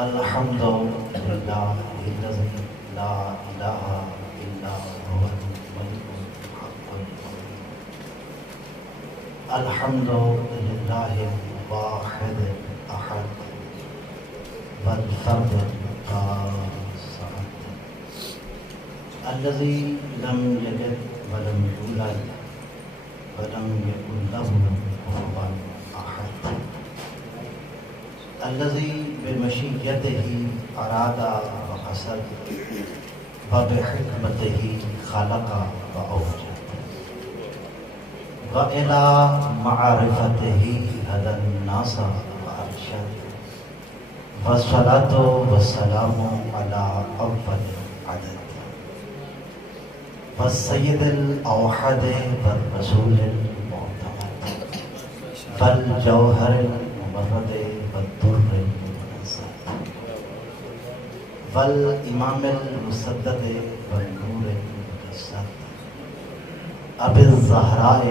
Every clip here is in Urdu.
الحمد لله الذي لا إله إلا هو الملك الحق المبين. الحمد لله الواحد الأحد والفرد الصمد الذي لم يلد ولم يولد ولم يكن له كفوا أحد الذي بمشيئته أراد وقصد وبحكمته خلق وأوجد وإلى معرفته هدى الناس وأرشد. والصلاة والسلام على أول العدد والسيد الأوحد والرسول المعتمد والجوهر الممرد والدر المنزل والإمام المسدد والنور المجسد أبي الزهراء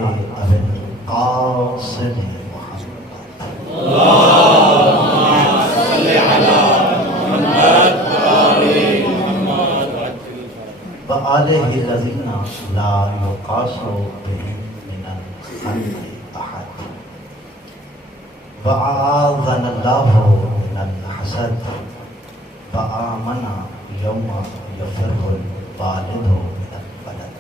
أبي القاسم محمد. اللهم صل على محمد وآل محمد وآله الذين لا يقاس بهم من الخلق أحد. وأعاذنا الله من الحسد وآمن يوم يفر الوالد من الولد.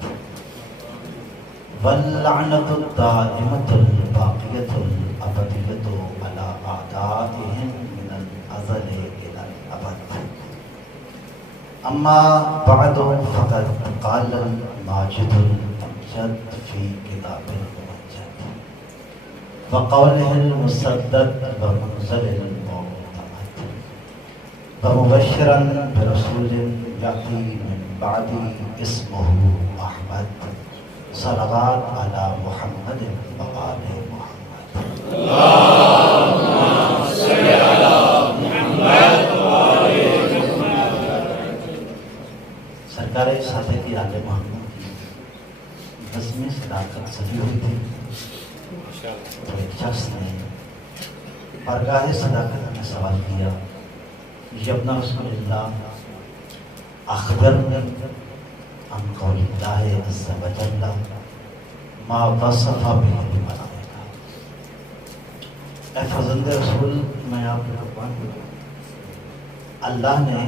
واللعنة الدائمة الباقية الأبدية على أعدائهم من الأزل إلى الأبد. أما بعد فقد قال الماجد الممجد في كتاب الممجد وقوله المسدد ومنزل المعتمد ومبشرا برسول يأتي من بعده اسمه أحمد. صلوات على محمد وآل محمد. اللهم صل على محمد وآل محمد. سرکار سادات آل محمد کی بزم صداقت سجی ہوئی تھی تو ایک شخص نے بارگاہ صداقت میں سوال کیا، یبن رسول اللہ اخبرنی عن قول اللہ عز وجل ما وصف به الملائکہ. اے فرزند رسول، میں آپ کو بتاؤں اللہ نے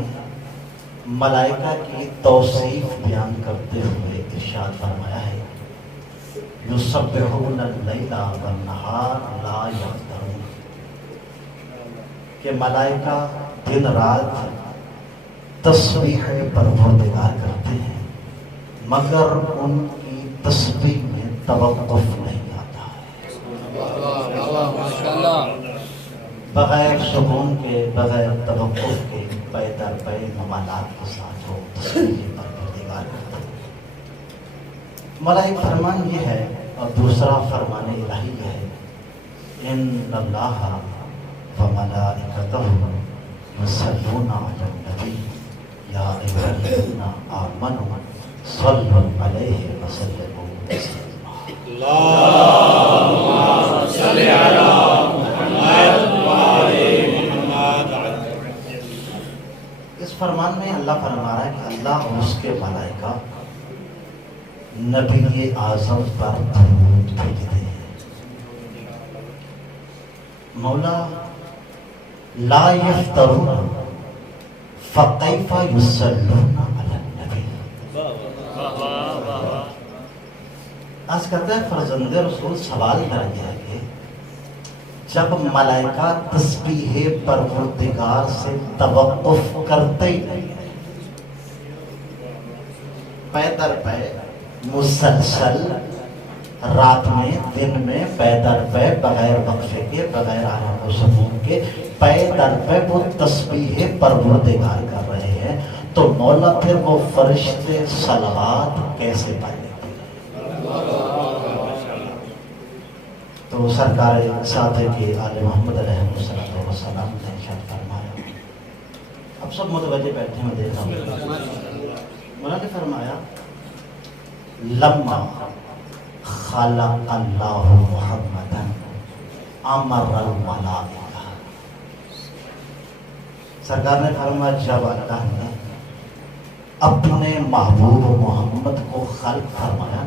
ملائکہ کی توصیف بیان کرتے ہوئے ارشاد فرمایا ہے یسبحون اللیل والنہار لا یفترون، کہ ملائکہ دن رات تسبیح پروردگار کرتے ہیں مگر ان کی تسبیح میں توقف نہیں آتا ہے. بغیر سکون کے، بغیر توقف کے، پے در پے ممالات کے ساتھ وہ تسبیح پروردگار کرتے ہیں. ملائک فرمان یہ ہے، اور دوسرا فرمان الہی یہ ہے ان اللہ وملائکتہ یصلون علی النبی یا ایھا الذین آمنوا صلوا علیہ وسلموا تسلیما. اللهم صل علی محمد وآل محمد. اس فرمان میں اللہ فرما رہا ہے کہ اللہ اور اس کے ملائکہ نبی اعظم پر درود بھیجتے ہیں. مولا لا یفترون فکیف یصلون علی النبی. آج کرتا ہے فرزند رسول سوال کر گیا کہ جب ملائکہ تسبیح پروردگار سے توقف کرتے ہی نہیں ہیں، پے در پے مسلسل رات میں دن میں پے در پے بغیر وقفے کے، بغیر آرام و سکون کے پے در پے وہ تسبیح پروردگار کر رہے ہیں، تو مولا پھر وہ فرشتے صلوات کیسے پائیں گے؟ تو سرکار صادق آل محمد علیہ السلام نے ارشاد فرمایا. اب سب متوجہ بیٹھے میں دیکھ رہا ہوں. مولا نے فرمایا لما خلق اللہ محمدا امر الملائکہ. سرکار نے فرمایا جب اللہ نے اپنے محبوب محمد کو خلق فرمایا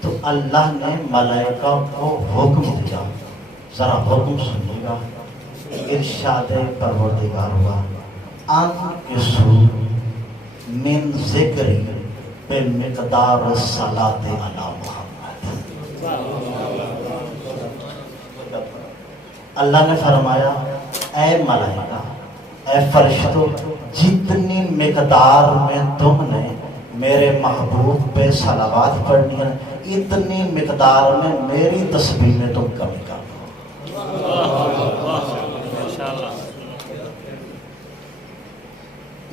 تو اللہ نے ملائکہ کو حکم دیا، ذرا حکم سنیے گا، ارشاد پروردگار ہوا انکسو من ذکری بمقدار الصلاۃ علی محمد۔ اللہ نے فرمایا اے ملائکہ، اے فرشتوں، جتنی مقدار میں تم نے میرے محبوب پہ صلوات پڑھنی ہے اتنی مقدار میں میری تسبیح میں تم کمی کر دو۔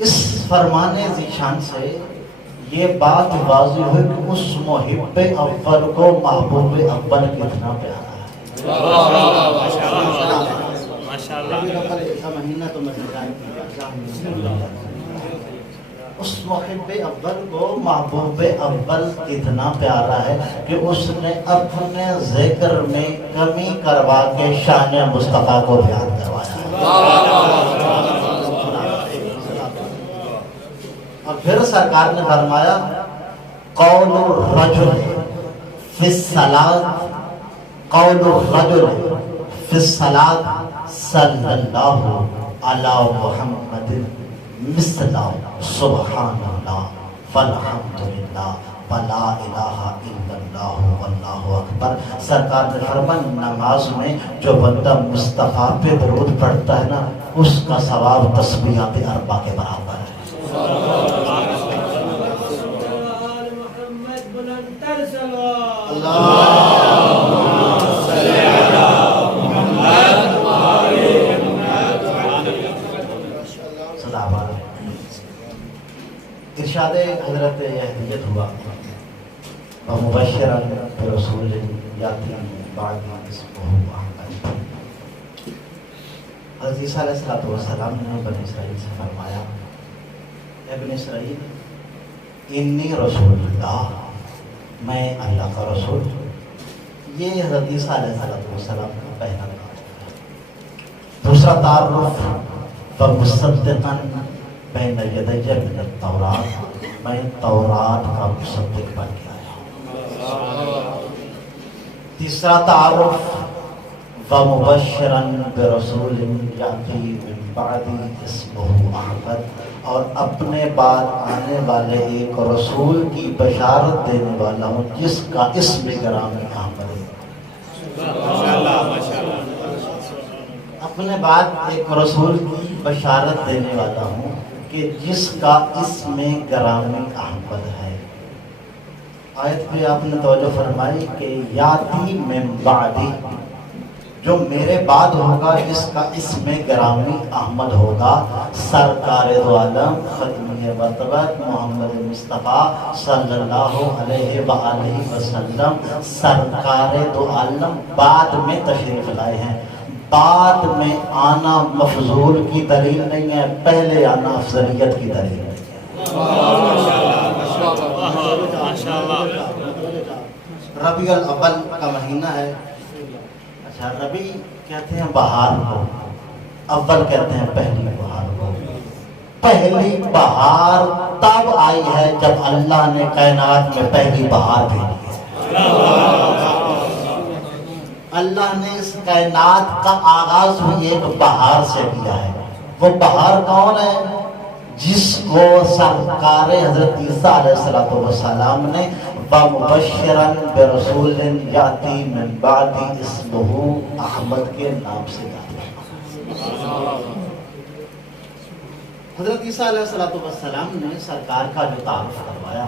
اس فرمان ذیشان سے یہ بات واضح ہوئی کہ اس محب اول کو محبوب اول کتنا پیارا ہے۔ اس محب اول کو محبوب اول کتنا پیارا ہے کہ اس نے اپنے ذکر میں کمی کروا کے شان مصطفیٰ کو بیان کروایا۔ اور پھر سرکار نے فرمایا قول الرجل فی الصلاۃ، قول الرجل فی الصلاۃ صلی اللہ علی محمد مثل سبحان اللہ والحمد للہ ولا الہ الا اللہ واللہ اکبر۔ سرکار نے فرمایا نماز میں جو بندہ مصطفیٰ پہ درود پڑھتا ہے نا اس کا ثواب تسبیحات اربع کے برابر ہے۔ ارشاد حضرت یحییت ہوا ومبشرا برسول یاتی بعد اسمہ احمد۔ حضرت عیسیٰ علیہ السلام نے بنی اسرائیل سے فرمایا اے بنی اسرائیل انی رسول اللہ، میں اللہ کا رسول۔ یہ حضرت عیسیٰ علیہ السلام کا پہلا کام ہے۔ دوسرا تعارف فمصدقا بین یدی من التورات، میں تورات کا مصدق بن کے آیا۔ تیسرا تعارف ومبشرا برسول یاتی من بعدی اسمہ احمد، اور اپنے بعد آنے والے ایک رسول کی بشارت دینے والا ہوں جس کا اسم گرامی احمد ہے۔ اپنے بعد ایک رسول کی بشارت دینے والا ہوں کہ جس کا اسم گرامی احمد ہے۔ آیت پہ آپ نے توجہ فرمائی کہ یاتی من بعدی، جو میرے بعد ہوگا جس کا اسم گرامی احمد ہوگا، سرکار دو عالم ختمی مرتبت محمد مصطفیٰ صلی اللہ علیہ وآلہ وسلم سرکار دو عالم بعد میں تشریف لائے ہیں۔ بعد میں آنا مفضول کی دلیل نہیں ہے، پہلے آنا افضلیت کی دلیل ہے۔ ربیع الاول کا مہینہ ہے۔ اچھا، ربیع کہتے ہیں بہار کو، اول کہتے ہیں پہلی بہار کو۔ پہلی بہار تب آئی ہے جب اللہ نے کائنات میں پہلی بہار بھیجی ہے۔ اللہ نے اس کائنات کا آغاز بھی ایک بہار سے کیا ہے۔ وہ بہار کون ہے؟ جس کو سرکار حضرت عیسیٰ علیہ السلام نے وَمُبَشِّرًا بِرَسُولٍ یَأْتِی مِن بَعْدِی اسْمُهُ احمد کے نام سے کہا۔ حضرت عیسیٰ علیہ السلام نے سرکار کا جو تعارف کروایا،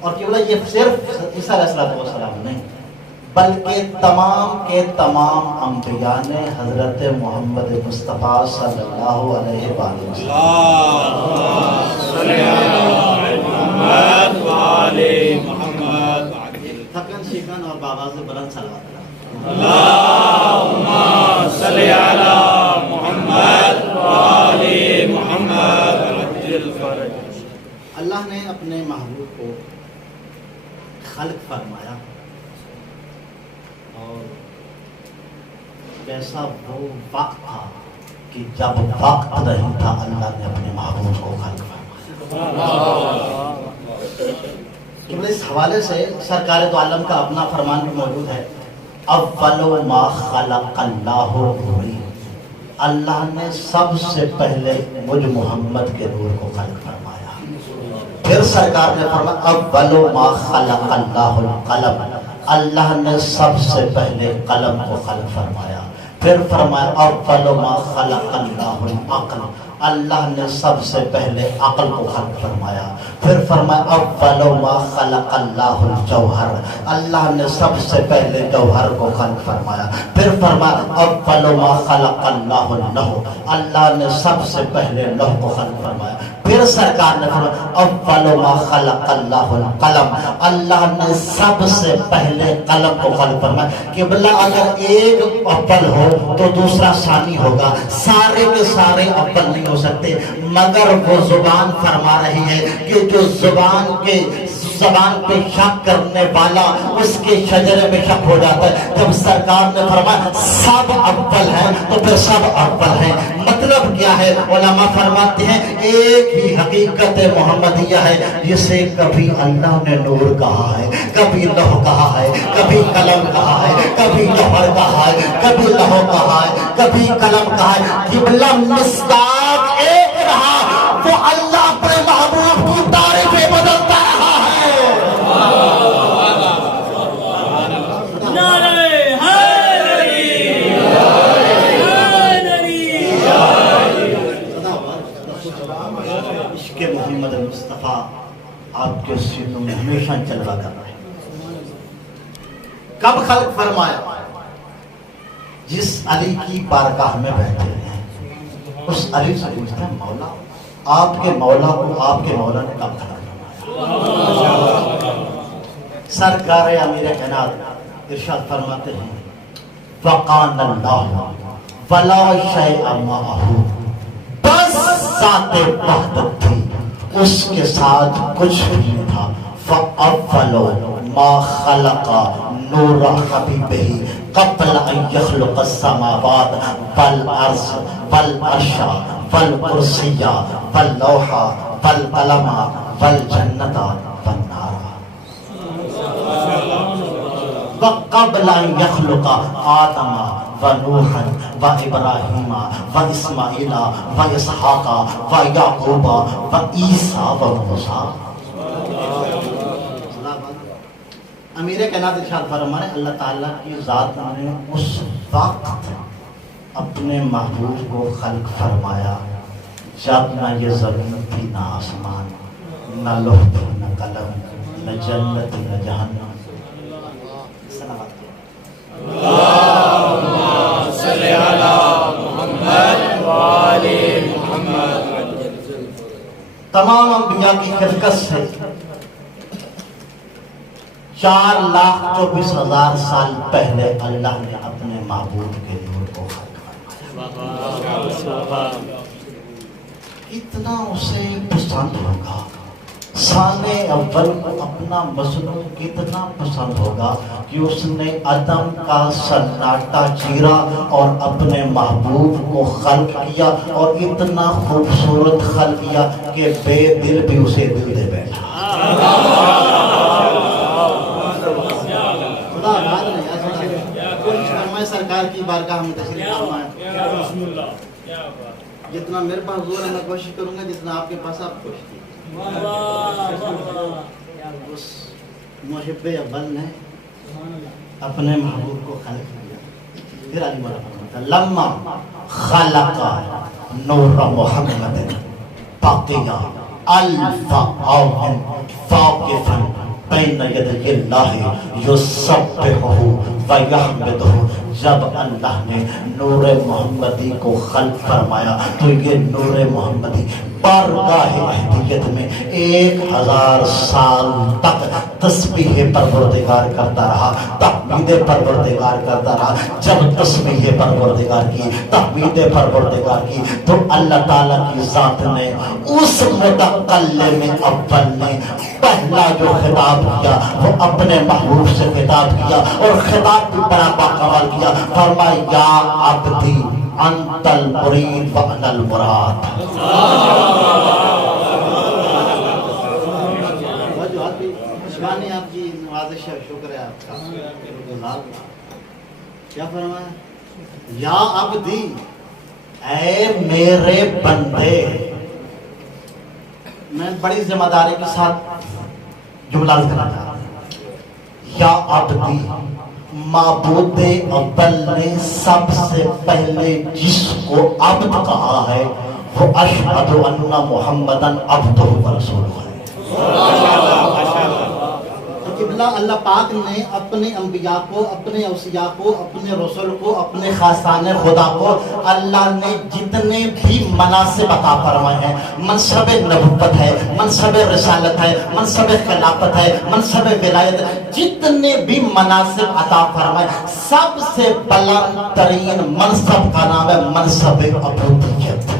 اور کیونکہ یہ صرف عیسیٰ علیہ السلام نہیں بلکہ تمام کے تمام انبیاء نے حضرت محمد مصطفیٰ صلی اللہ علیہ وآلہ وسلم تھکن شیکن اور باغاز بلند صلوات اللہم صلی علی محمد وآل محمد عجل فرج۔ اللہ نے اپنے محبوب کو خلق فرمایا، اور جیسا وہ وقت تھا کہ جب وقت نہیں تھا اللہ نے اپنے محبوب کو خلق فرمایا۔ کہ اس حوالے سے سرکار دو عالم کا اپنا فرمان بھی موجود ہے، اول ما خلق اللہ نوری، اللہ نے سب سے پہلے مجھ محمد کے نور کو خلق فرمایا۔ پھر سرکار نے فرمایا اول ما خلق اللہ القلم، اللہ نے سب سے پہلے قلم کو خلق فرمایا۔ پھر فرمایا اول ما خلق اللہ العقل، اللہ نے سب سے پہلے عقل کو خلق فرمایا۔ پھر فرمایا اول ما خلق اللہ الجوہر، اللہ نے سب سے پہلے جوہر کو خلق فرمایا۔ پھر فرمایا اول ما خلق اللہ اللوح، اللہ نے سب سے پہلے لوح کو خلق فرمایا۔ پھر سرکار نے فرمایا اول ما خلق اللہ القلم، اللہ نے سب سے پہلے قلم کو خلق فرمایا۔ کہ بلا اگر ایک اول ہو تو دوسرا ثانی ہوگا، سارے کے سارے اول نہیں ہو سکتے، مگر وہ زبان فرما رہی ہے کہ جو زبان پہ شک کرنے والا اس کے شجرے میں شک ہو جاتا ہے۔ جب سرکار نے فرمایا سب اول ہیں تو پھر سب اول ہیں، مطلب کیا ہے؟ علماء فرماتے ہیں ایک ہی حقیقت محمدیہ ہے جسے کبھی اللہ نے نور کہا ہے، کبھی لوح کہا ہے، کبھی قلم کہا ہے، کبھی جوہر کہا ہے، کبھی لوح کہا ہے، کبھی قلم کہا ہے۔ قبلہ مصداق ایک رہا، وہ اللہ اپنے محبوب کی تعریفیں بدلتا رہا ہے۔ عشق محمد مصطفیٰ آپ کے سینوں میں ہمیشہ جلوہ کر رہا ہے۔ کب خلق فرمایا؟ جس علی کی بارگاہ میں بیٹھے ہیں اس علی سے پوچھتے ہیں مولا آپ کے مولا کو آپ کے مولا نے کب خلق فرمایا؟ سرکار امیر کائنات ارشاد فرماتے ہیں وقان اللہ ولا شیء معہ، بس ذات وحدت تھی اس کے ساتھ کچھ بھی تھا۔ فَأَوَّلُ مَا خَلَقَ نُورَ حَبِيبِهِ قبل ان يخلق السماوات والارض والعرش والکرسی واللوح والقلم والجنت والنار، وقبل ان يخلق آدم ونوحا وابراہیم واسماعیل واسحاق ویعقوب وعیسیٰ وموسیٰ۔ امیر کائنات ارشاد فرمائے اللہ تعالیٰ کی ذات نے اس وقت اپنے محبوب کو خلق فرمایا جب نہ یہ زمین تھی نہ آسمان، نہ لوح تھی نہ قلم، نہ جنت تھی نہ جہنم۔ اللہم صلی علی محمد وآل محمد۔ تمام انبیاء کی خلقت سے 4,24,000 سال پہلے اللہ نے اپنے محبوب کے نور کو خلق فرمایا۔ اتنا اسے پسند ہوگا، ثانی اول کو اپنا مظلوم کتنا پسند ہوگا کہ اس نے عدم کا سناٹا چیرا اور اپنے محبوب کو خلق کیا، اور اتنا خوبصورت خلق کیا کہ بے دل بھی اسے دل دے بیٹھا۔ سرکار کی بارگاہ میں تشریف فرمائے، جتنا میرے پاس زور ہے میں کوشش کروں گا، جتنا آپ کے پاس آپ کوشش کیجیے۔ اس محب اول نے اپنے محبوب کو خلق کیا۔ پھر علی مولا فرماتا لما خلق نور محمد بقیا الف عام واقفا بین یدی اللہ یسبحہ ویحمدہ۔ جب اللہ نے نور محمدی کو خلق فرمایا تو یہ نور محمدی بارگاہ اہدیت میں 1000 سال تک تسبیح پروردگار کرتا رہا، تحمید پروردگار کرتا رہا۔ جب تسبیح پروردگار کی، تحمید پروردگار کی، تو اللہ تعالیٰ کی ذات نے اس متکلم اول نے پہلا جو خطاب کیا وہ اپنے محبوب سے خطاب کیا، اور خطاب بھی بڑا باکمال کیا۔ فرمایا یا عبدی انت المرید وانا المراد. شکانی آپ کی نوازش ہے، شکر ہے آپ کا. کیا فرمایا؟ یا عبدی، اے میرے بندے. میں بڑی ذمہ داری کے ساتھ جملہ کرنا چاہتا ہوں. یا عبدی، معبود اول نے سب سے پہلے جس کو عبد کہا ہے وہ اشہد ان محمدن عبدہ و رسولہ ہے. اللہ پاک نے اپنے انبیاء کو، اپنے اوصیاء کو، اپنے رسول کو، اپنے خاصان خدا کو اللہ نے جتنے بھی مناصب عطا فرمائے ہیں، منصب نبوت ہے، منصب رسالت ہے، منصب خلافت ہے، منصب ولایت ہے، جتنے بھی مناصب عطا فرمائے، سب سے بلند ترین منصب کا نام ہے منصب عبودیت.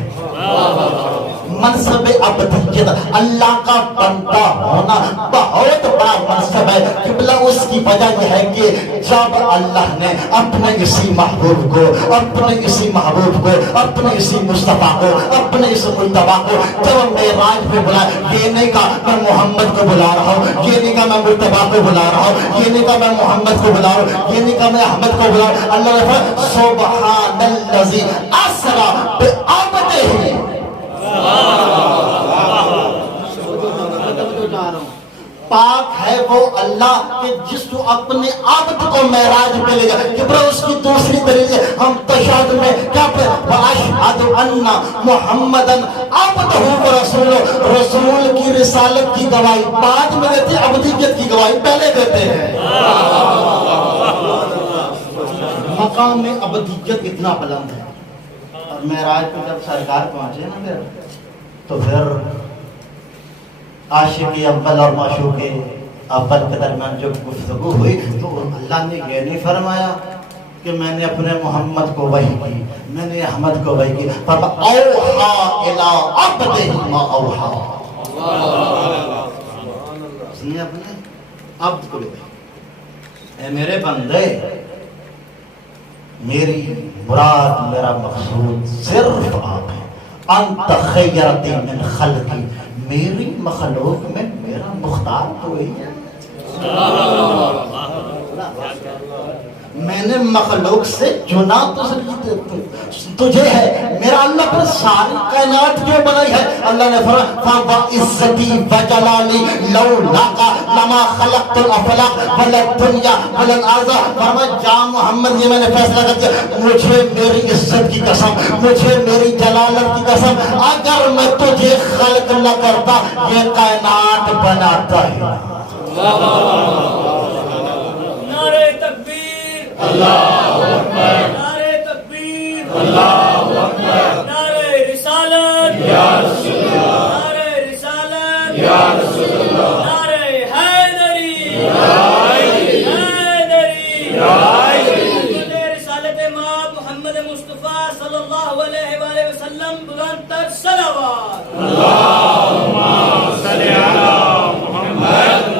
منصب عبدیت، اللہ کا بندہ ہونا بہت بڑا منصب ہے. قبلہ اس کی وجہ یہ ہے کہ جب اللہ نے اپنے اسی محبوب کو، اپنے اسی محبوب کو، اپنے اسی مصطفیٰ کو، اپنے اس مجتبیٰ کو جب معراج پہ بلایا، یہ نہیں کہا میں محمد کو بلا رہا ہوں، یہ نہیں کہا میں مجتبیٰ کو بلا رہا ہوں، یہ نہیں کہا میں محمد کو بلا رہا ہوں، یہ نہیں کہا میں احمد کو بلا رہا ہوں. اللہ نے فرمایا سبحان الذی اسریٰ بعبدہ. پاک ہے وہ اللہ کہ جس کو اپنے عبد کو معراج پہ لے گا. کہ اس کی دوسری دلیل ہے ہم تشہد میں کیا پہ وَأَشْهَدُ أَنَّ مُحَمَّدًا عَبْدُهُ وَرَسُولُهُ. رسول کی رسالت کی گواہی بعد میں دیتے ہیں، عبدیت کی گواہی پہلے دیتے ہیں. مقام میں عبدیت اتنا بلند ہے. اور معراج پہ جب سرکار پہنچے نا تو پھر عاشق اول اور معشوق اول کے درمیان جب گفتگو ہوئی تو اللہ نے یہ نہیں فرمایا کہ میں نے اپنے محمد کو وحی کی، میں نے احمد کو وحی کی. فرمایا اوحا الی عبدہ ما اوحا. اس نے اپنے عبد کو وحی. اے میرے بندے، میری مراد، میرا مقصود صرف آپ ہے. انت خیرتی من خلقی، میری مخلوق میں میرا مختار تو وہی ہے. میں نے مخلوق سے چنا تجھے ہے. میرا اللہ پر ساری کائنات کیوں بنائی ہے؟ اللہ نے فرمایا وَعِزَّتِي وَجَلَالِي لَوْلَاكَ لَمَا خَلَقْتُ الْأَفْلَاقَ وَلَا الدُّنْيَا وَلَا الْأَرْضَ. فرمایا جا محمد، یہ میں نے فیصلہ کر دیا، مجھے میری عزت کی قسم، مجھے میری جلالت کی قسم، اگر میں تجھے خلق نہ کرتا یہ کائنات بناتا ہے. نعرہ تکبیر، اللہ اکبر، نعرہ تکبیر، اللہ اکبر، نعرہ رسالت یا رسول اللہ، نعرہ رسالت یا رسول اللہ، نعرہ حیدری حیدری، رسالت مآب محمد مصطفیٰ صلی اللہ علیہ وآلہ وسلم. بلند تر صلوات. اللہم صلی علی محمد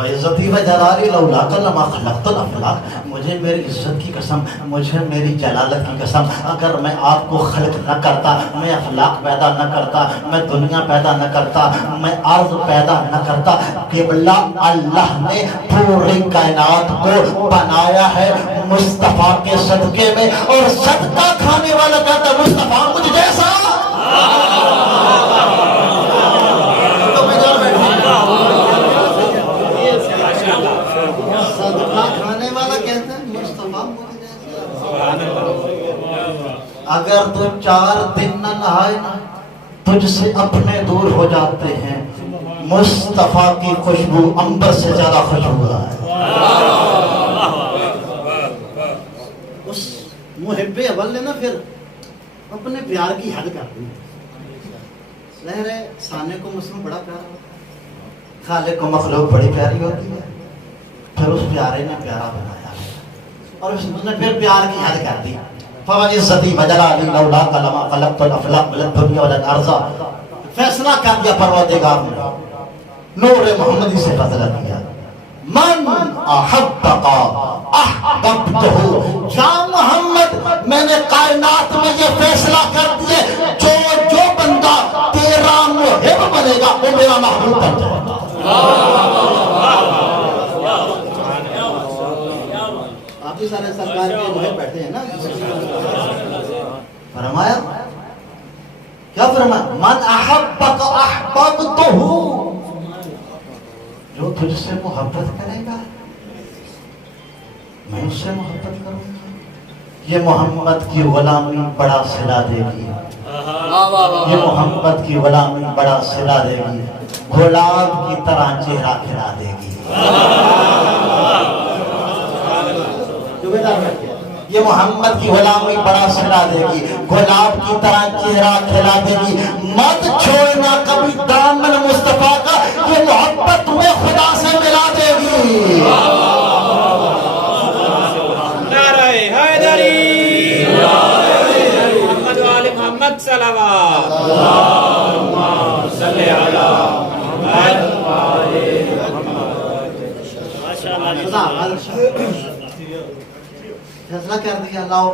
عزتی و جلالی لولاک لما خلقت الافلاق. مجھے میری عزت کی قسم، مجھے میری جلالت کی قسم، اگر میں آپ کو خلق نہ کرتا، میں افلاق پیدا نہ کرتا، میں دنیا پیدا نہ کرتا، میں ارض پیدا نہ کرتا. قبلہ اللہ نے پوری کائنات کو بنایا ہے مصطفیٰ کے صدقے میں. اور صدقہ کھانے والا کہتا ہے مصطفیٰ مجھ جیسا. اگر تو 4 دن نہ نہائے نا تجھ سے اپنے دور ہو جاتے ہیں. مصطفیٰ کی خوشبو عنبر سے زیادہ خوشبو ہے. اس محب اول نے نا پھر اپنے پیار کی حد کر دی. ظاہر ہے سانے کو مسلم بڑا پیارا ہوتا ہے، خالق کو مخلوق بڑی پیاری ہوتی ہے. پھر اس پیارے نے پیارا بنایا اور اس نے پھر پیار کی حد کر دی. فَوَعِزَّتِي وَجَلَالِي لَوْلَاكَ لَمَا خَلَقْتُ الْأَفْلَاقَ وَلَا الدُّنْيَا وَلَا الْأَرْضَ. فیصلہ کر دیا پروردگار نے، نور محمدی سے فیصلہ کیا. من احبک احببتہ، یا محمد میں نے کائنات میں یہ فیصلہ کر دیا جو جو بندہ تیرا محب بنے گا وہ میرا محبوب بن جائے گا۔ آپ ہی سارے سرکار کے محب بیٹھے ہیں نا۔ فرمایا کیا فرمایا؟ من احبک احببتہ، جو تجھ سے محبت کرے گا میں اس سے محبت کروں گا۔ یہ محمد کی غلامی بڑا صلہ دے گی، یہ محمد کی غلامی بڑا صلہ دے گی، گلاب کی طرح چہرہ کھلا دے گی۔ یہ محمد کی غلامی بڑا صلہ دے گی، گلاب کی طرح چہرہ کھلا دے گی۔ مت چھوڑنا کبھی دامن مصطفیٰ کا، یہ محبت تمہیں خدا سے ملا دے گی۔ نعرہ حیدری، محمد و آل محمد صلوات، اللہم صلی علی محمد و آل محمد۔ فیصلہ کر دیا اللہ،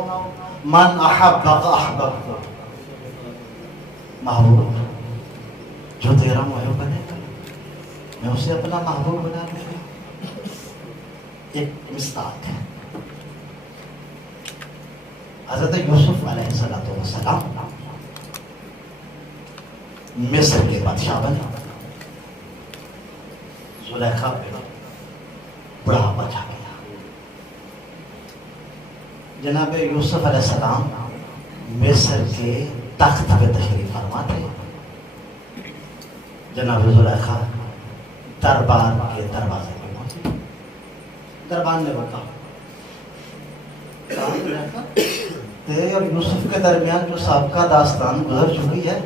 من احبک احببتہ، محبوب جو تیرا محب بنے گا میں اسے اپنا محبوب بنا دوں گا۔ ایک مصداق ہے، حضرت یوسف علیہ السلام مصر کے بادشاہ بنے، زلیخا پہ بڑھاپا چھا گیا۔ جناب یوسف علیہ السلام مصر کے تخت پہ تشریف فرما تھے۔ جناب زلیخا دربار کے دروازے پہ پہنچی، دربار نے روکا، تیرے اور یوسف کے درمیان جو سابقہ داستان گزر چکی ہے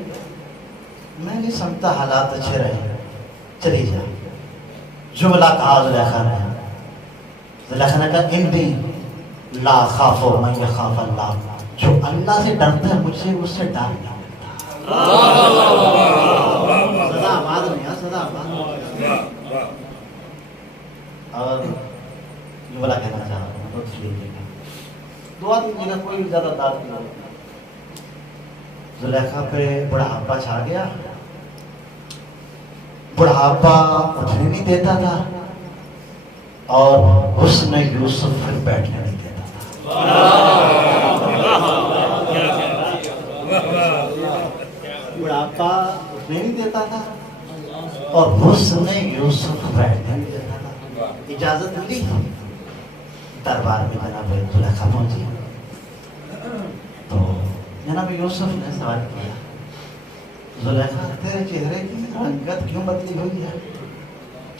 میں نہیں سمجھتا حالات اچھے رہے، چلی جا۔ جملہ کہا زلیخا نے، زلیخا نے کہا انی لا خاف من یخاف اللہ، جو اللہ سے ڈرتا ہے مجھے اس سے ڈر نہیں لگتا۔ صدا آباد نہیں ہے، صدا آباد۔ اور جملہ کہنا چاہ رہا ہوں، بہت شکریہ، دو آدمی میرا کوئی زیادہ داد نہیں ہوتا۔ زلیخا پہ بڑھاپا چھا گیا، بڑھاپا اٹھنے نہیں دیتا تھا اور حسن یوسف پھر بیٹھنے نہیں دیتا تھا۔ بڑھاپا اٹھنے نہیں دیتا تھا اور حسن یوسف بیٹھنے نہیں دیتا تھا۔ اجازت ملی، دربار میں جناب زلیخا پہنچی تو جناب یوسف نے سوال کیا، زلیخا تیرے چہرے کی رنگت کیوں بدلی ہوئی ہے؟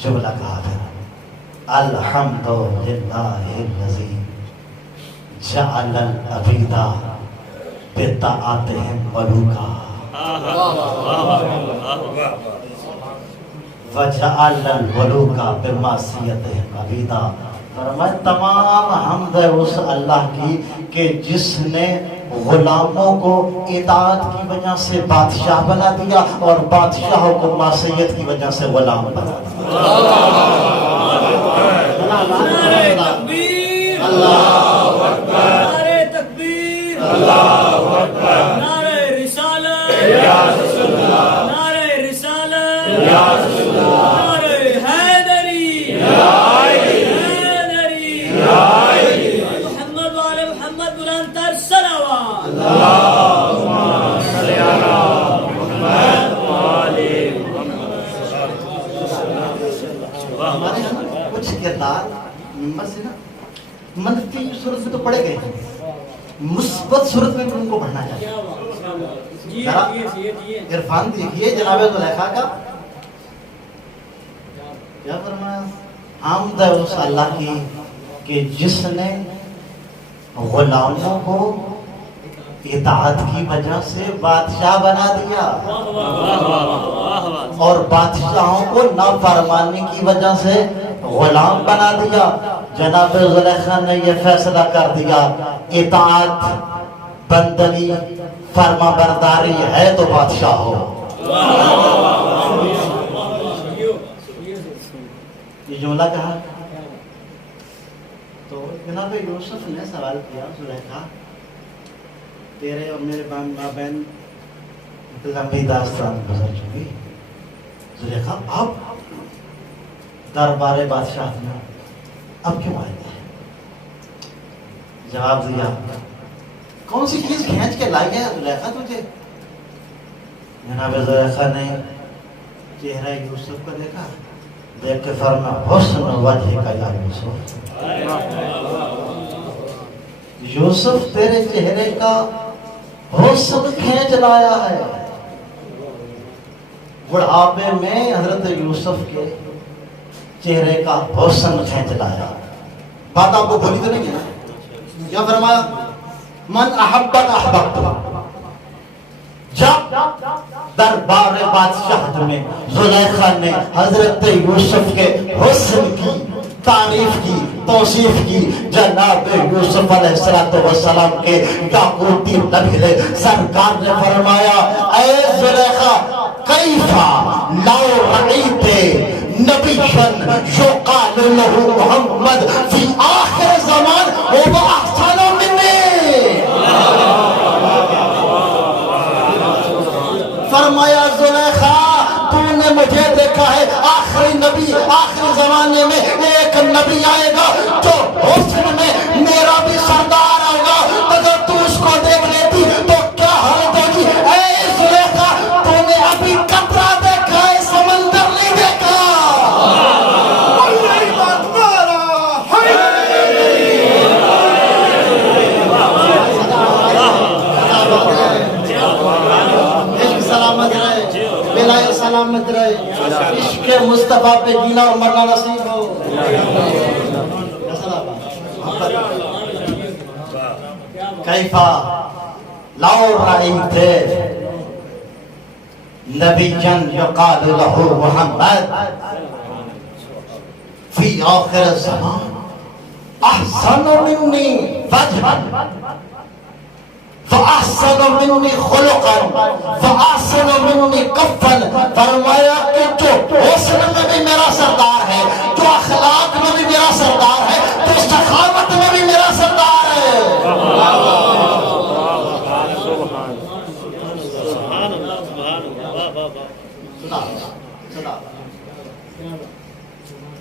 جملہ کہا پھر الحمدللہ الذی جعل العبید بطاعتہم ملوکا وجعل الملوک بمعصیتہم عبیدا۔ فرمایا تمام حمد ہے اس اللہ کی کہ جس نے غلاموں کو اطاعت کی وجہ سے بادشاہ بنا دیا اور بادشاہوں کو معصیت کی وجہ سے غلام بنا دیا۔ نعرہ تکبیر، اللہ اکبر، نعرہ تکبیر، اللہ اکبر، نعرہ رسالت، یا رسول اللہ، نعرہ رسالت، یا رسول اللہ، نعرہ حیدری، یا حیدری، محمد و آل محمد بلند تر صلوات۔ اللہم صلی علی محمد و آل ہمارے یہاں کچھ کردار ممبر سے نا منفی صورت میں تو پڑے گئے ہیں، مثبت صورت میں بھی ان کو پڑھنا چاہیے۔ ذرا عرفان دیکھیے جناب زلیخا کا کیا فرمایا، حمد ہے اس اللہ کی کہ جس نے غلاموں کو اطاعت کی وجہ سے بادشاہ بنا دیا اور بادشاہوں کو نافرمانی کی وجہ سے غلام بنا دیا۔ جناب زلیخا نے یہ فیصلہ کر دیا اطاعت، بندگی، فرما برداری ہے تو بادشاہ ہو۔ یہ جملہ کہا جناب یوسف نے سوال کیا زلیخا تیرے اور میرے مابین لمبی داستان گزر چکی، زلیخا اب دربار بادشاہ میں اب کیوں آئے ہیں؟ جواب دیا کون سی چیز کھینچ کے لائی ہے زلیخا تجھے؟ جناب زلیخا نے چہرہ یوسف کو دیکھا، دیکھ کے فرمایا حسن وجہ کا یا یوسف، یوسف تیرے چہرے کا حسن کھینچ لایا ہے۔ بڑھاپے میں حضرت یوسف کے چہرے کا حسن کھینچ لایا۔ بات آپ کو بولی تو نہیں ہے؟ کیا فرمایا؟ من احبت احببت۔ جب دربار بادشاہ میں زلیخا نے حضرت یوسف کے حسن کی تعریف کی، توصیف کی، جناب یوسف علیہ السلام کے یاقوتی لبِ سرکار نے فرمایا اے زلیخا کیفا لو رأیت نبیا یقال له محمد فی آخر زمان هو احسن منی۔ فرمایا زلیخا تو نے مجھے دیکھا ہے آخری نبی، آخری زمانے میں ایک نبی آئے گا جو حسن میں میرا بھی سردار ہوگا، اگر تو اس کو دیکھ لیتی تو کیا حالت ہوگی؟ اے زلیخا تو نے ابھی قطرہ دیکھا ہے، سمندر نہیں دیکھا۔ سلامت رہے، بلائے سلامت رہے، عشق مصطفیٰ پہ جینا اور مرنا نصیب ہو۔ کیفا لو رأیت نبیا یقال له محمد فی آخر الزمان احسن منی وجها فاحسن منی خلقا فاحسن منی کفا۔ فرمایا کہ جو حسن میں بھی میرا سردار ہے، جو اخلاق میں بھی میرا سردار ہے، جو سخاوت میں بھی میرا سردار ہے۔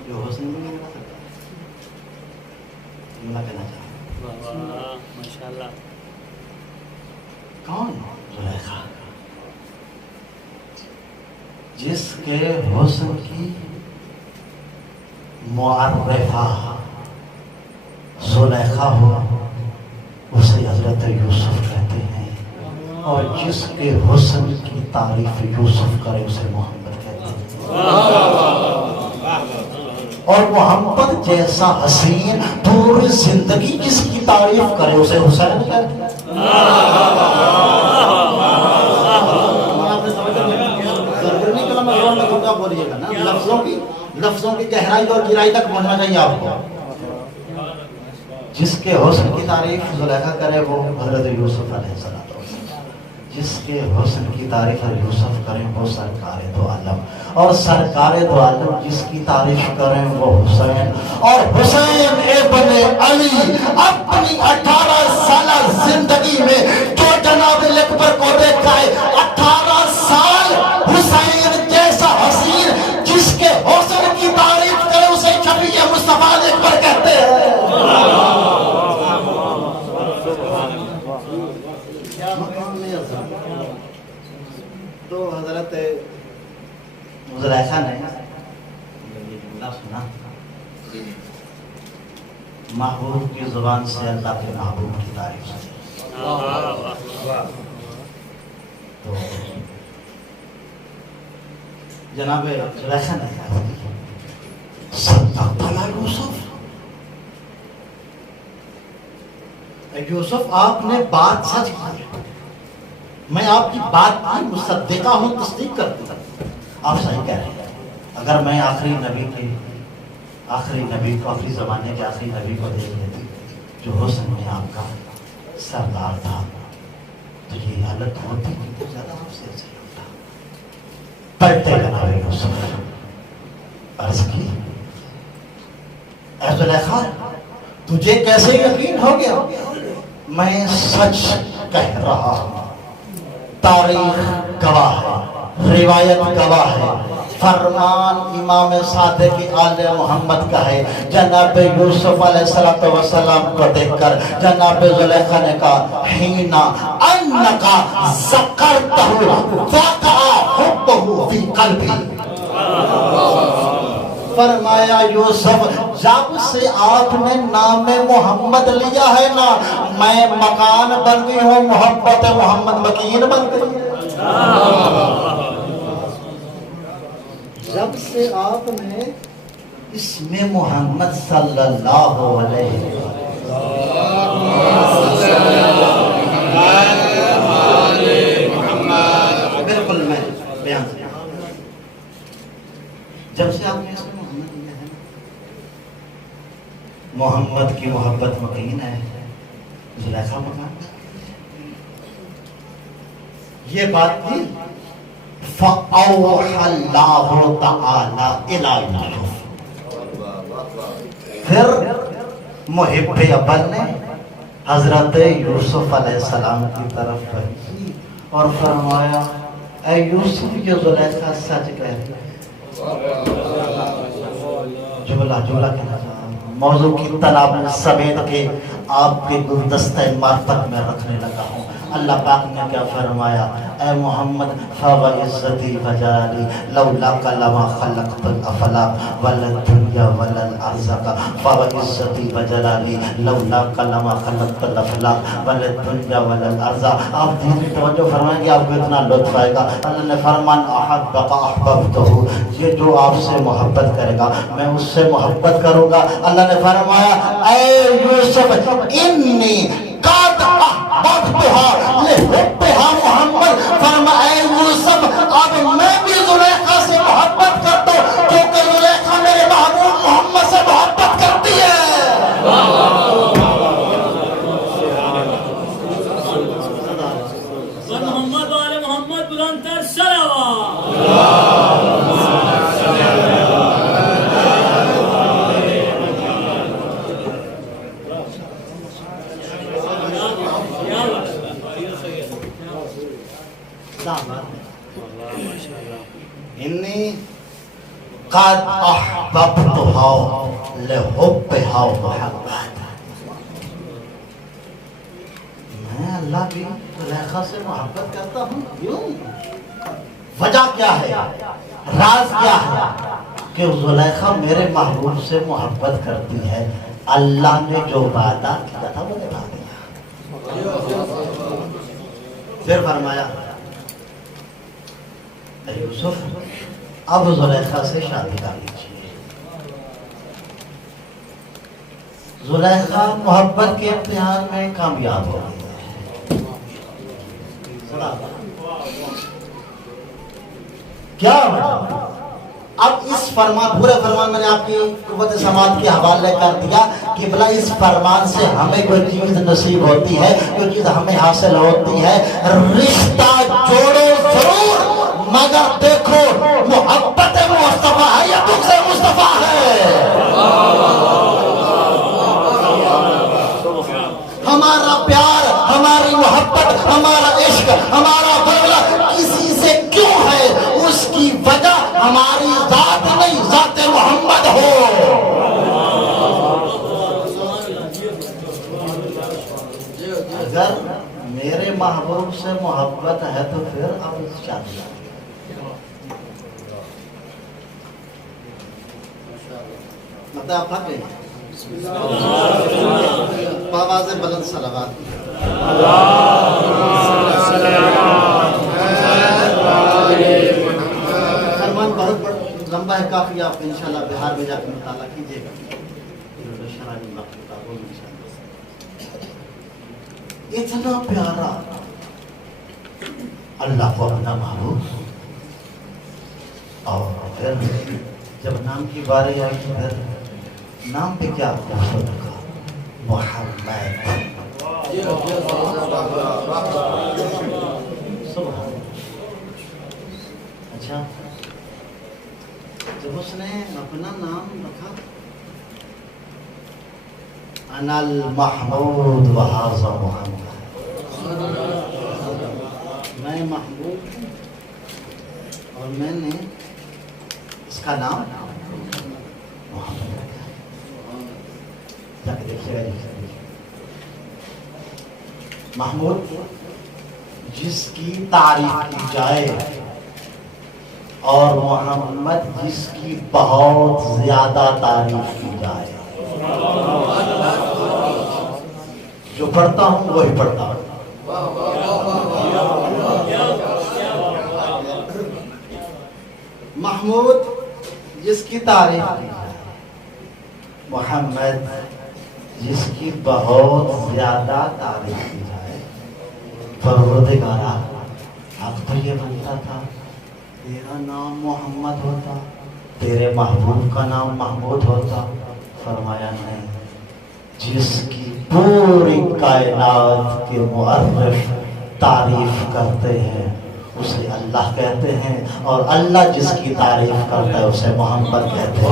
جو حسن میں بھی میرا سردار ہے، اللہ کہنا چاہتا ماشاءاللہ۔ کون؟ زلیخا، جس کے حسن کی معرفہ زلیخا ہو اسے حضرت یوسف کہتے ہیں، اور جس کے حسن کی تعریف یوسف کرے اسے محمد کہتے ہیں۔ اور محمد جیسا حسین پوری زندگی جس کی تعریف کرے اسے حسین کہتے ہیں۔ بولیے گا نا، لفظوں کی گہرائی اور گہرائی تک پہنچنا چاہیے آپ کو۔ جس کے حسن کی تعریف زلیخا کرے وہ حضرت یوسف علیہ السلام، جس کے حسن کی تعریف یوسف کریں وہ سرکار دو عالم، اور سرکار دو عالم جس کی تعریف کریں وہ حسین، اور حسین ابن علی اپنی 18 سالہ زندگی میں جو جناب اکبر کو دیکھا ہے، 18 سال حسین جیسا حسین جس کے حسن کی تعریف کرے اسے شفیع مصطفیٰ اکبر کہتے ہیں۔ تو حضرت زلیخا نے سنا محبوب کی زبان سے اللہ کے محبوب کی تعریف سنی، تو جناب زلیخا نے صدقت یا یوسف، یوسف آپ نے بات سچ کی، میں آپ کی بات کی مصدقہ ہوں، تصدیق کرتی ہوں، آپ صحیح کہہ رہے ہیں۔ اگر میں آخری نبی کو، آخری زمانے کے آخری نبی کو دیکھ لیتی جو حسن میں آپ کا سردار تھا تو یہ حالت ہوتی تو زیادہ آپ سے ایسے ہوتا۔ پلٹے جناب یوسف عرض کی اے زلیخا تجھے کیسے یقین ہو گیا؟ میں سچ کہہ رہا ہوں، تاریخ گواہ ہے، روایت گواہ ہے، فرمان امام صادق آل محمد کا ہے۔ جناب یوسف علیہ السلام کو دیکھ کر جناب زلیخا نے کہا حینا انکا ذکرتہ وقع حبہ فی قلبی، فرمایا یوسف جب سے آپ نے نام محمد لیا ہے نا، میں مکان بن گئی ہوں، محبت محمد مکین بن گئی ہے۔ جب سے آپ نے اسم محمد صلی اللہ علیہ بالکل میں بیان سے جب سے آپ نے اسم محمد لیا ہے، محمد کی محبت مکین ہے، زلیخا مکان، یہ بات تھی۔ فَأَوْحَى اللَّهُ تَعَالَى إِلَىٰ يُوسُفَ، پھر محب ابل نے حضرت یوسف علیہ السلام کی طرف بڑھی اور فرمایا اے یوسف، یہ زلیخا سچ کہہ رہی ہے۔ جملہ کہنا چاہا، موضوع کی تناب سمیت کے آپ کے گلدستہ معرفت میں رکھنے لگا ہوں۔ اللہ پاک نے کیا فرمایا؟ اے محمد فَوَعِزَّتِي وَجَلَالِي لَوْلَاكَ لَمَا خَلَقْتُ الْأَفْلَاقَ وَلَا الدُّنْيَا وَلَا الْأَرْضَ فَوَعِزَّتِي وَجَلَالِي لَوْلَاكَ لَمَا خَلَقْتُ الْأَفْلَاقَ وَلَا الدُّنْيَا وَلَا الْأَرْضَ۔ آپ دین توجہ فرمائیں گے، آپ کو اتنا لطف آئے گا۔ اللہ نے فرمان أَحَبَّكَ أَحْبَبْتُهُ، یہ جو آپ سے محبت کرے گا میں اس سے محبت کروں گا۔ اللہ نے فرمایا اے یوسف انی قد احببتها لحبها محمد، فرمایا اے یوسف اب میں بھی زلیخا سے محبت کرتا ہوں کیونکہ زلیخا میرے محبوب محمد سے محبت کرتی ہے۔ محمد و آل محمد بلندتر صلوات۔ انی قد احببتها لحبها محمد، میں اللہ کی زلیخا سے محبت کرتا ہوں۔ کیوں؟ وجہ کیا ہے، راز کیا ہے کہ زلیخا میرے محبوب سے محبت کرتی ہے۔ اللہ نے جو وعدہ کیا تھا وہ نبھا دیا۔ پھر فرمایا اے یوسف اب زلیخا سے شادی کر لیجیے۔ زلیخا محبت کے امتحان میں کامیاب ہو گئی ہے۔ کیا اب اس فرمان، پورے فرمان میں نے آپ کی قوت سماعت کے حوالے کر دیا کہ بلا اس فرمان سے ہمیں کوئی چیز نصیب ہوتی ہے، کوئی چیز ہمیں حاصل ہوتی ہے۔ رشتہ جوڑو ضرور مگر دیکھو محبت مصطفیٰ ہے یا تم سے مصطفیٰ ہے۔ ہمارا پیار، ہماری محبت، ہمارا عشق، ہمارا بغلہ کسی سے کیوں ہے؟ اس کی وجہ ہماری ذات نہیں، ذات محمد ہو۔ اگر میرے محبوب سے محبت ہے تو پھر اب شادی مطلب آپ پھر گئی آواز بلند صلوات۔ فرمان بہت لمبا ہے، کافی آپ انشاءاللہ بہار میں جا کے مطالعہ کیجیے گا۔ اتنا پیارا اللہ کو اپنا محبوب، اور پھر جب نام کی باری آئی تو پھر نام پہ کیا خوبصورت کا محمد۔ اچھا جب اس نے اپنا نام رکھا انا المحمود وہذا محمد، میں محمود ہوں اور میں نے اس کا نام محمد رکھا ہے۔ جا کے دیکھیے گا، محمود جس کی تعریف کی جائے اور محمد جس کی بہت زیادہ تعریف کی جائے۔ جو پڑھتا ہوں وہی پڑھتا ہوں۔ محمود جس کی تعریف کی جائے، محمد جس کی بہت زیادہ تعریف کی جائے۔ پروردگارا اب تو یہ بنتا تھا تیرا نام محمد ہوتا، تیرے محبوب کا نام محمود ہوتا۔ فرمایا نہیں، جس کی پوری کائنات کے معرف تعریف کرتے ہیں اسے اللہ کہتے ہیں، اور اللہ جس کی تعریف کرتا ہے اسے محمد کہتے ہیں۔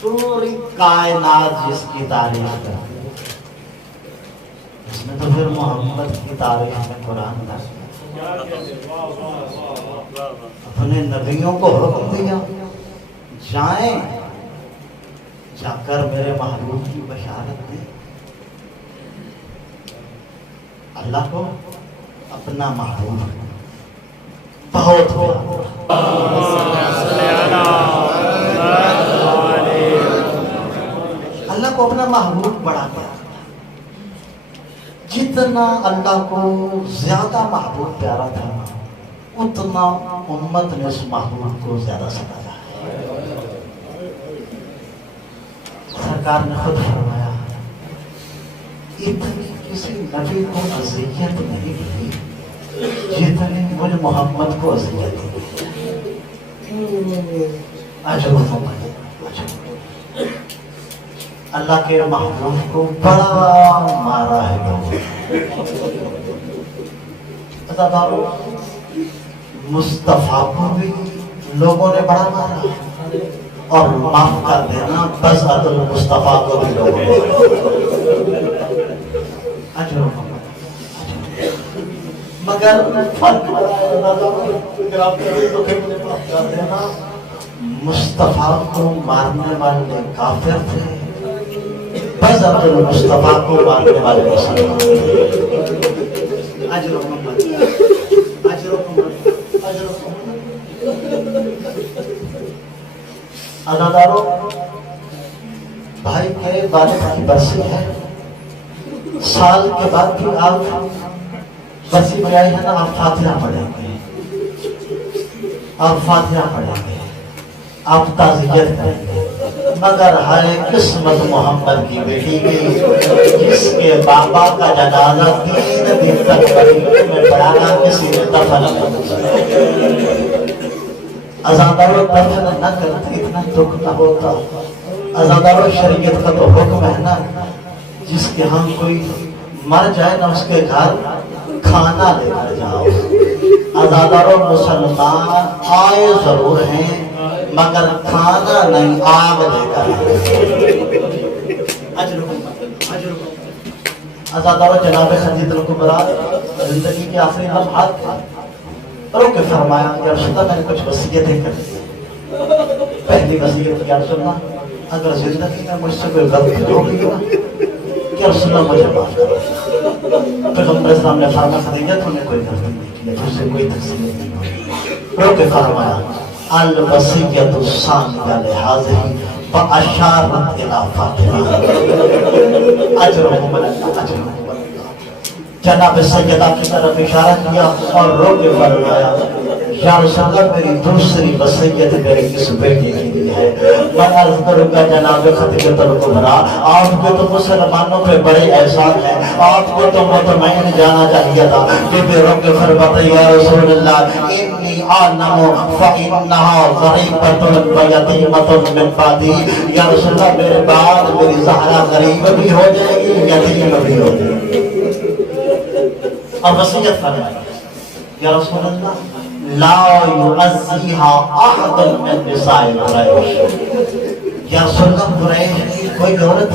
پوری کائنات جس کی تعریف کرتی ہے، اس میں تو پھر محمد کی تعریف میں قرآن تھا۔ اپنے نبیوں کو حکم دیا جائیں، جا کر میرے محبوب کی بشارت دیں۔ اللہ کو اپنا محبوب بہت اللہ کو اپنا محبوب بڑا پیارا، جتنا اللہ کو زیادہ محبوب پیارا تھا اتنا امت نے اس محبوب کو زیادہ ستایا۔ سرکار نے خود فرمایا اتنی کسی نبی کو اذیت نہیں دی جتنی مجھ محمد کو اذیت دی۔ اللہ کے محبوب کو بڑا مارا ہے لوگوں۔ مصطفیٰ کو بھی لوگوں نے بڑا مارا، اور معاف کر دینا بس عدل مصطفیٰ کو بھی لوگوں نے۔ مگر مصطفیٰ کو مارنے والے کافر تھے، بس عدل مصطفیٰ کو مارنے والے مسلمان تھے۔ عزادارو، بھائی کے والد کی برسی ہے، سال کے بعد بھی آپ برسی میں آئی ہے نا، آپ فاتحہ پڑھیں گے، آپ فاتحہ پڑھیں گے، آپ تعزیت کریں گے۔ مگر ہائے قسمت محمد کی بیٹی کی جس کے بابا کا جنازہ 3 دن تک مدینے میں پڑھانا کسی نے دفن نہیں کیا۔ عزادارو دفن نہ کرتے اتنا دکھ نہ ہوتا۔ عزادارو شریعت کا تو حکم ہے نا، جس کے ہم کوئی مر جائے نا اس کے گھر کھانا لے کر جاؤ۔ عزادارو مسلمان آئے ضرور ہیں مگر کھانا نہیں، آگ لے کر عزادارو جناب خدیجہ الکبریٰ زندگی کے آخری لمحات رو کے فرمایا یا رسول اللہ میں نے کچھ وصیتیں کر دی۔ پہلی وصیت یا رسول اللہ اگر زندگی میں مجھ سے کوئی غلطی ہو گئی نا یا رسول اللہ مجھے معاف کرو۔ پیغمبر اسلام نے فرمایا خدیجہ تو نے کوئی غلطی نہیں کی، تجھ سے کوئی تقصیر نہیں ہوئی۔ رو کے فرمایا الوصیۃ الثانیہ لہذہ فاشارت الی فاطمہ اجرہم اللہ۔ جناب سیدہ کی طرف اشارہ کیا اور رو کے فرمایا یا رسول اللہ میری دوسری وصیت میرے کس بیٹے کے لیے ہے. میں عرض کروں گا جناب خطیب الکبریٰ آپ کو تو مسلمانوں پہ بڑے احسان ہے, آپ کو تو مطمئن جانا چاہیے تھا. بی بی رب فرماتے یا رسول اللہ انی اعلم فانها غریبۃ ویتیمۃ من بعدی. یا رسول اللہ میرے بعد میری زہرا غریب بھی ہو جائے گی, یتیم بھی ہو جائے گی. اور وصیت فرمائی یا رسول اللہ لا یعزیہا احد من نساء قریش. یا رسول اللہ قریش کی کوئی عورت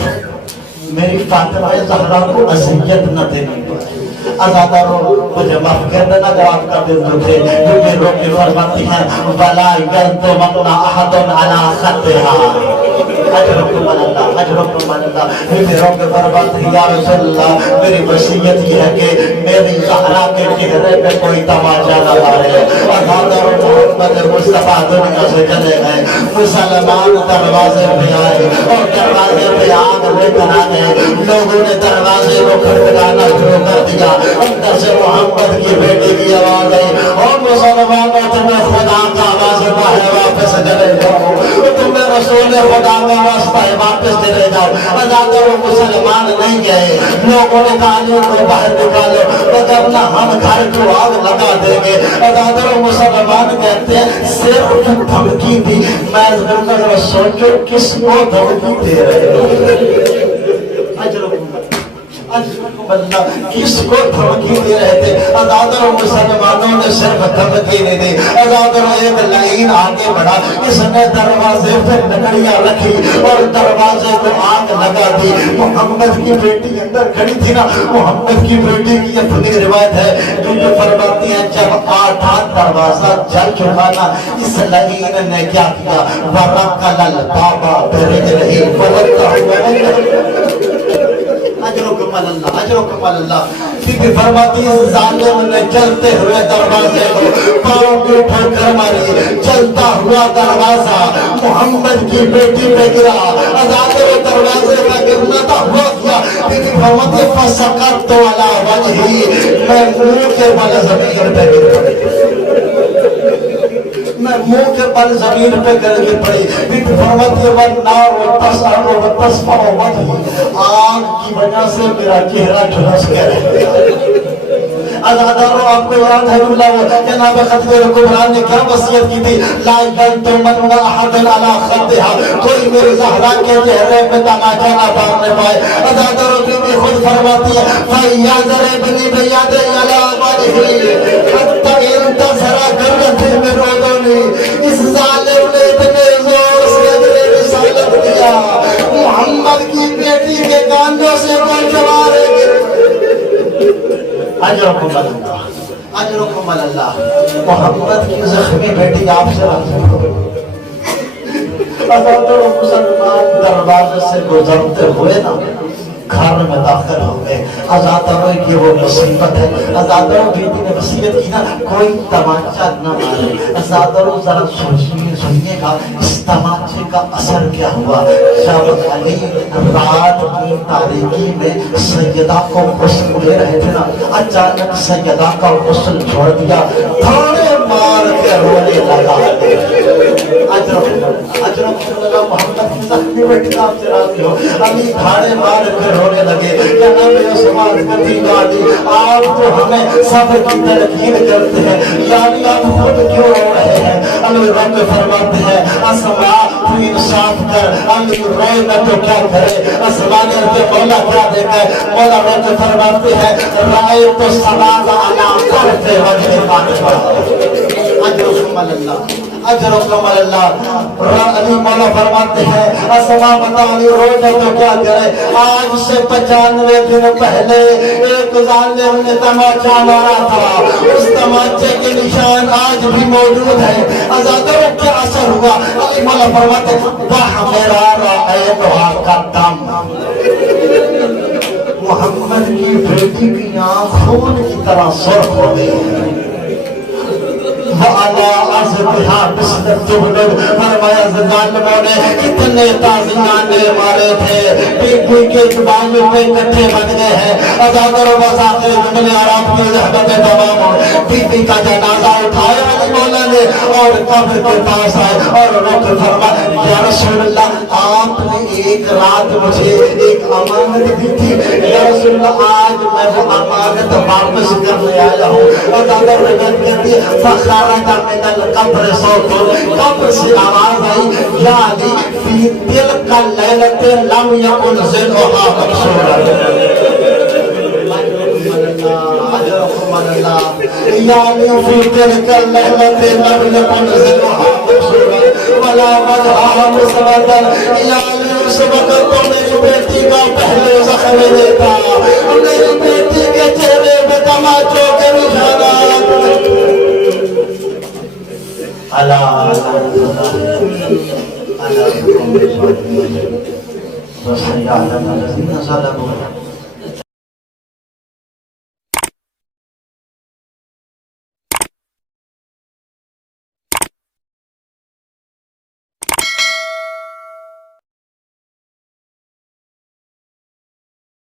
میری فاطمہ زہرا کو اذیت نہ دینی پڑے. ازاداروں مجھے معاف کر دینا اگر آپ کا دل دکھے. کیونکہ روک کے فرماتی ہیں وَلَا يَلْتُمَنَّ أَحَدٌ عَلَىٰ خَطِّهَا. اجرکم اللہ, اجرکم اللہ. بی روک کے فرماتی ہیں یا رسول اللہ میری وصیت یہ ہے کہ میری زہرا کے چہرے پہ کوئی تماچا نہ مارے. ازاداروں محمد مصطفیٰ دنیا سے چلے گئے, مسلمان دروازے پہ آئے اور دروازے پہ آگ لے کر آ گئے. لوگوں نے دروازے کو کھٹکھٹانا شروع کر دیا. اندر سے محمد کی بیٹی کی آواز آئی, اور مسلمانوں تمہیں خدا کا واسطہ ہے واپس چلے جاؤ, تمہیں رسول خدا کا واسطہ ہے واپس چلے جاؤ. ازاداروں مسلمان نہیں گئے. لوگوں نے کہا کو باہر نکالو وگرنہ ہم گھر کو آگ لگا دیں گے. ازاداروں مسلمان کہتے ہیں صرف دھمکی دی. میں ذرا سوچو کس کو دھمکی دے رہے ہو. کس کو دھمکی دے رہے تھے. ازاداروں مسلمانوں نے صرف دھمکی نہیں دی. ازاداروں ایک لائن آگے بڑھا, اس نے دروازے پہ لکڑیاں رکھی اور دروازے کو آگ لگا دی. محمد کی بیٹی اندر کھڑی تھی نا, محمد کی بیٹی کی اپنی روایت ہے جو فرماتی ہے جب آٹھا دروازہ جل چکا نا, اس لائن نے کیا کیا وَرَقَّلَ الْبَابَ بِرِجْلِهِ وَلَدَّهُ. اجرکم اللہ, اجرکم اللہ. بی بی فرماتی ہے ظالم نے چلتے ہوئے دروازے کو پاؤں کو ٹھوکر ماری. چلتا ہوا دروازہ محمد کی بیٹی پہ گرا. ازاداروں دروازے پہ گرنا تھا ہوا کیا. بی بی فرماتی ہے فَسَقَطْتُ عَلَىٰ وَجْهِي, میں منہ کے بل زمین پہ گر پڑی, میں منہ کے بل زمین پہ گر پڑی. بی بی فرماتی ہے وَالنَّارُ تَسْأَلُ وَتَسْفَعُ وَجْهِي, آگ کی وجہ سے میرا چہرہ جھلس کے رہ گیا. ازاداروں آپ کو یاد ہے جناب خطیب الکبریٰ نے کیا وصیت کی تھی, لا یلتمن احد علی خدها, کوئی میری زہرا کے چہرے پہ تماچا نہ مارنے پائے. ازاداروں بی بی خود فرماتی ہے فَيَضْرِبْنِ بِيَدِهِ عَلَىٰ وَجْهِهِ حَتَّىٰ انْتَصَرَ كَرَّتِهِ مِنْ عُذُونِهِ. اس ظالم نے اتنے زور سے اجرِ رسالت دیا, محمد کی بیٹی کے کانوں سے کوئی جواب ہے. اجرکم اللہ, اجرکم اللہ. محمد کی زخمی بیٹی آپ سے راضی ہو. ازاداروں مسلمان دروازے سے گزرتے ہوئے نا گھر میں داخل ہو گئے. ازاداروں کی وہ مصیبت ہے. ازاداروں بیٹی نے وصیت کی نا کوئی تماچا نہ مارے. ازاداروں ذرا سنیے گا اس تماچے کا اثر کیا ہوا. جب علی رات کی تاریکی میں سیدہ کو غسل دے رہے تھے نا, اچانک سیدہ کا غسل چھوڑ دیا, تھانے مار کے رونے لگا. اجرکم اللہ. محمد کی زخمی بیٹی آپ سے راضی ہو. علی تھانے مار کے رونے لگے. جناب عثمان کتی گاڑی آپ تو ہمیں صبر کی تلقین کرتے ہیں, یعنی آپ خود کیوں رو رہے ہیں. علی رب فرماتے ہیں اسما تو انصاف کر, علی روئے نہ تو کیا کرے. اسمان کے مولا کیا دیکھے, مولا رب فرماتے ہیں رائے تو سماز علا کرتے وجہ فاطمہ. اجرکم اللہ, اجرکم اللہ. علی مولا فرماتے ہیں اسما بتا علی روئے نہ تو کیا کرے. آج سے 95 دن پہلے ایک ظالم نے تماچا مارا تھا, اس تماچے کے نشان آج بھی موجود ہیں. ازاداروں کیا اثر ہوا. علی مولا فرماتے وہ میرا رائے کا دم. محمد کی بیٹی کی آنکھ خون کی طرح سرخ ہو گئی. فرمایا ظالموں نے اتنے تازیانے مارے تھے, بی کے زبانوں پہ کٹھے بن گئے ہیں. ازاداروں بس آخر جملے اور آپ کی رحمت تمام ہو. بی کا جنازہ اٹھایا علی مولا نے اور قبر کے پاس آئے اور رب فرمایا یا رسول اللہ آپ نے ایک رات مجھے ایک امانت دی تھی یا رسول اللہ آج میں وہ امانت واپس کرنے آیا ہوں اور دادا روایت کہتی ہے فخرج من القبر صوت قبر سے آواز آئی یا علی فی تلک اللیلۃ لم یکن ظلها مکسورا يعني في تلك الليلة لم يكن ظلها مكسورا ولا وجهها مسودا يعني اس وقت تو میری بیٹی کا پہلے زخم نہیں تھا میری بیٹی کے چہرے پہ تماچوں کے نشانات اللہ بس یا اللہ